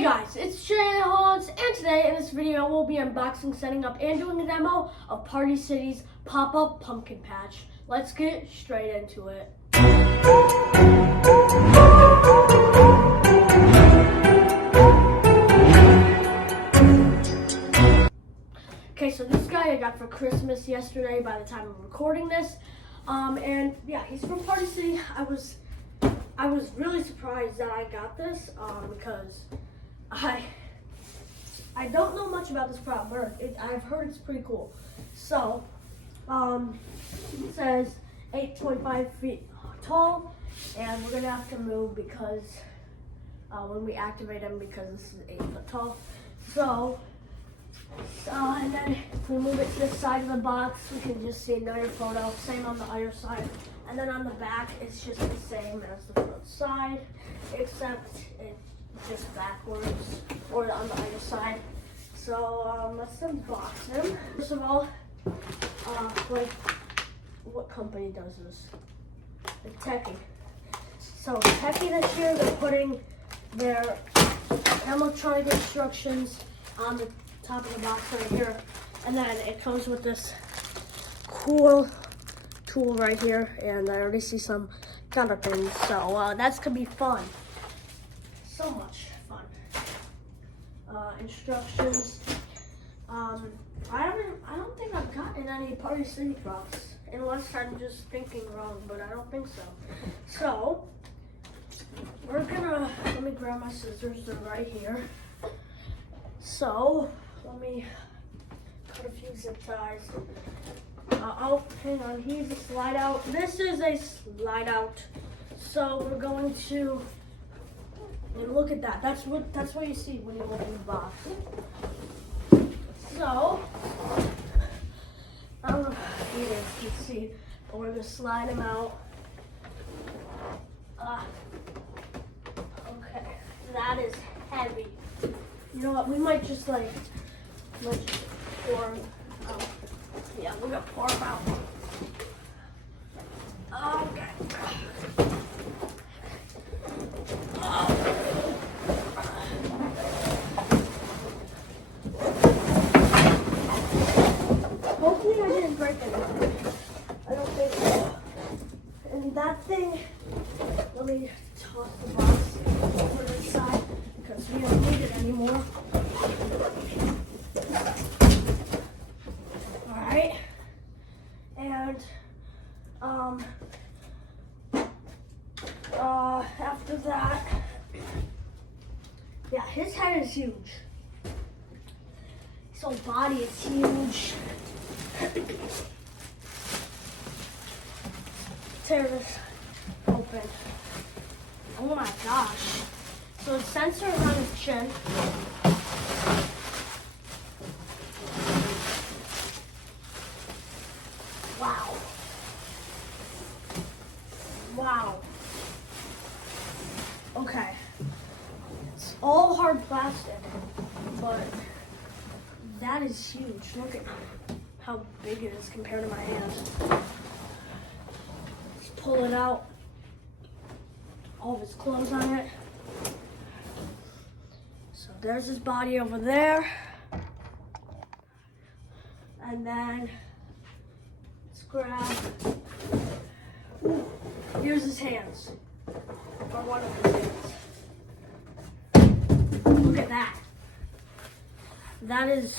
Hey guys, it's J.A.Haunts, and today in this video we'll be unboxing, setting up, and doing a demo of Party City's pop-up pumpkin patch. Let's get straight into it. Okay, so this guy I got for Christmas yesterday by the time I'm recording this. And yeah, he's from Party City. I was really surprised that I got this because I don't know much about this product, but I've heard it's pretty cool. So, it says 8.5 feet tall, and we're gonna have to move because when we activate him, because this is 8 foot tall. So, and then if we move it to the side of the box, we can just see another photo. Same on the other side, and then on the back, it's just the same as the front side, except it's just backwards, or on the other side. So let's unbox him. First of all, like, what company does this? The Techie. So Techie this year, they're putting their electronic instructions on the top of the box right here, and then it comes with this cool tool right here, and I already see some counter things, so that's gonna be fun. So much fun. Instructions. I don't think I've gotten any Party City props, unless I'm just thinking wrong, but I don't think so. So we're gonna, let me grab my scissors, they're right here. So let me cut a few zip ties. Oh, hang on, he's a slide out. This is a slide out. So we're going to, and look at that. That's what you see when you open the box. So, I don't know if you guys can see, but we're gonna slide him out. Okay, that is heavy. You know what? We might just pour him out. Yeah, we're gonna pour him out. Okay. Hopefully I didn't break anything. I don't think so. And that thing, let me toss the box over to the side because we don't need it anymore. Alright. And after that, yeah, his head is huge. His whole body is huge. Tear this open. Oh my gosh. So the sensor is on his chin. Wow. Wow. Okay. It's all hard plastic, but that is huge. Look at how big it is compared to my hand. Let's pull it out. All of his clothes on it. So there's his body over there. And then let's grab, here's his hands. Or one of his hands. Look at that. That is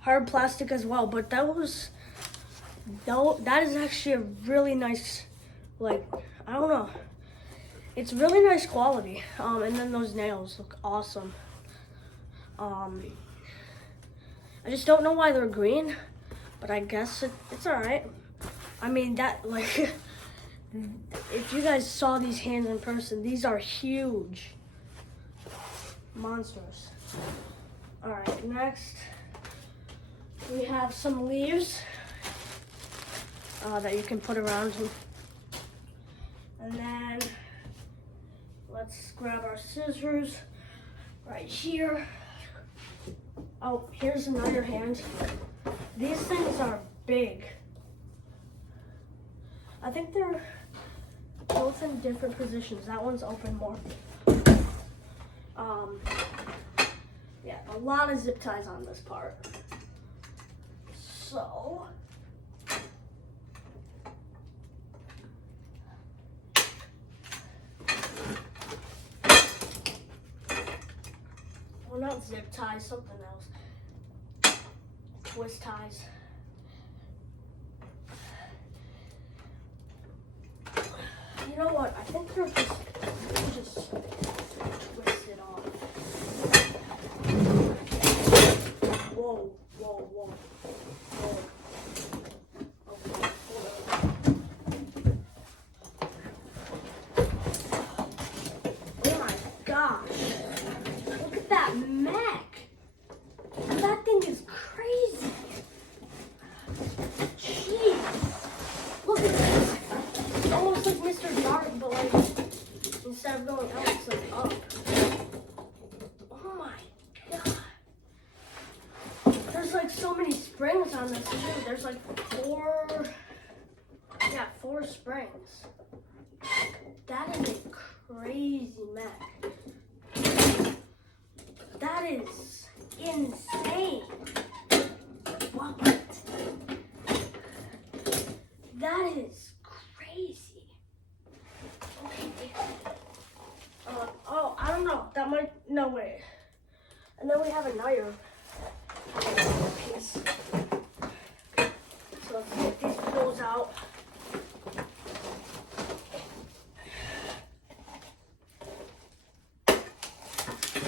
hard plastic as well, but that is actually a really nice, like, I don't know. It's really nice quality. And then those nails look awesome. I just don't know why they're green, but I guess it's all right. I mean, that, like, if you guys saw these hands in person, these are huge. Monsters. All right, next we have some leaves that you can put around him. And then let's grab our scissors right here. Oh, here's another hand. These things are big. I think they're both in different positions. That one's open more. Yeah, a lot of zip ties on this part. So, well, not zip ties, something else. Twist ties. You know what? I think they're just twist it off. Whoa, whoa, whoa, whoa. Okay, hold on. Oh my gosh. Look at that mech. That thing is crazy. Jeez. Look at this. It's almost like Mr. Dark, but like, instead of going out, it's like up. Oh my god. There's like so many springs on this too. There's like four springs. That is a crazy mech. That is insane. What? That is crazy. Okay. Oh, I don't know. That might, no way. And then we have another piece. So let's get these poles out.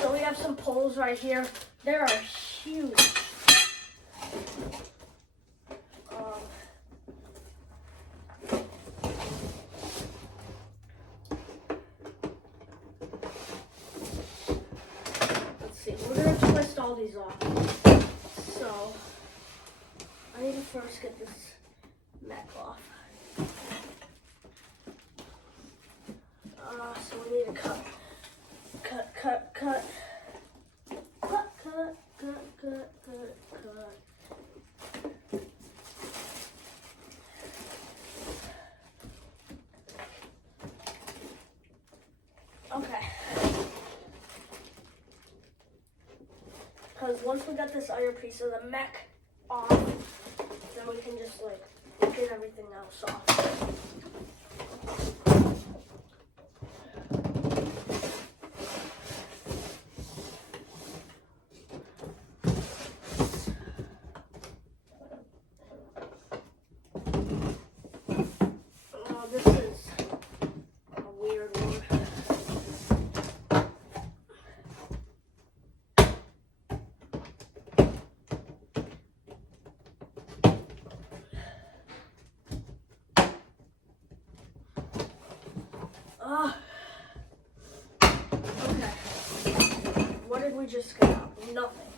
So we have some poles right here. They are huge. Let's see. We're gonna twist all these off. So I need to first get this mech off. So we need to cut. Okay. Because once we got this other piece of the mech off, then we can just like get everything else off. This is a weird one. Okay. What did we just get out? Nothing.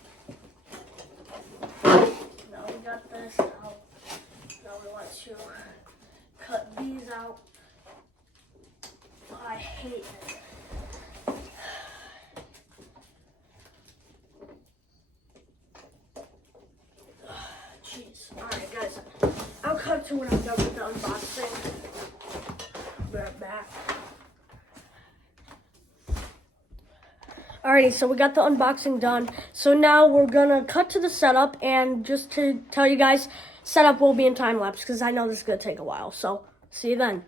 Now we got this out. Now we want to cut these out. I hate it. Jeez. Alright guys, I'll cut to when I'm done with the unboxing. Be right back. Alrighty, so we got the unboxing done. So now we're gonna cut to the setup, and just to tell you guys, setup will be in time lapse because I know this is gonna take a while. So see you then.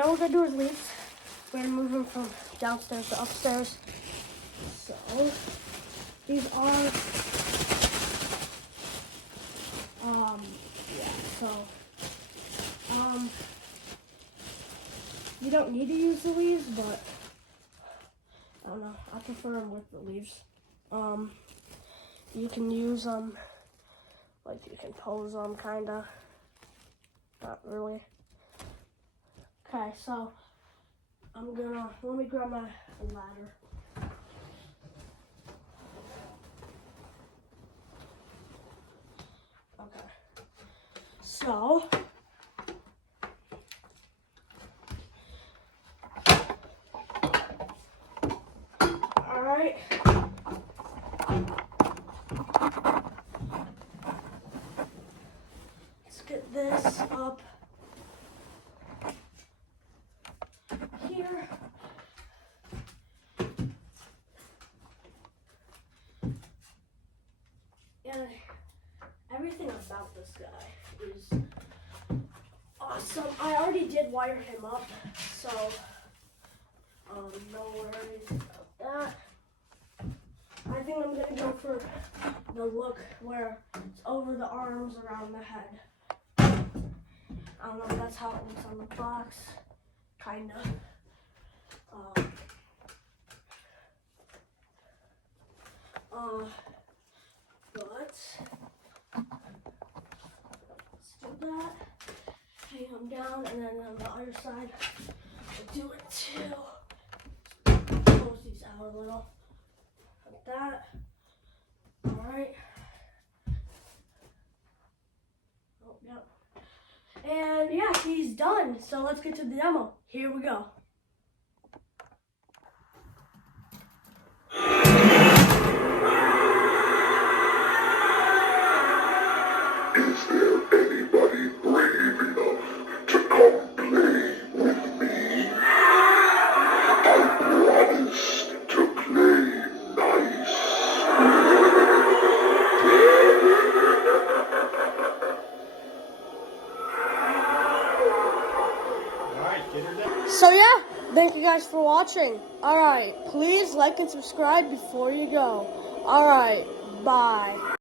now we're gonna do his leaves. We're gonna move him from downstairs to upstairs. So these are yeah, so you don't need to use the leaves, but I don't know, I prefer them with the leaves. You can use them, like you can pose them kinda, not really. Okay, so let me grab my ladder. Okay, so all right. Let's get this up here. And everything about this guy is awesome. I already did wire him up, so no worries about that. I think I'm gonna go for the look where it's over the arms, around the head. I don't know if that's how it looks on the box, kinda. But let's do that. Hang them down, and then on the other side, we'll do it too. Close these out a little, like that. All right. Oh, yep. And yeah, he's done. So let's get to the demo. Here we go. Is there anybody brave enough to come play with me? I promise to play nice. Alright, get her down. So yeah, thank you guys for watching. All right, please like and subscribe before you go. All right, bye.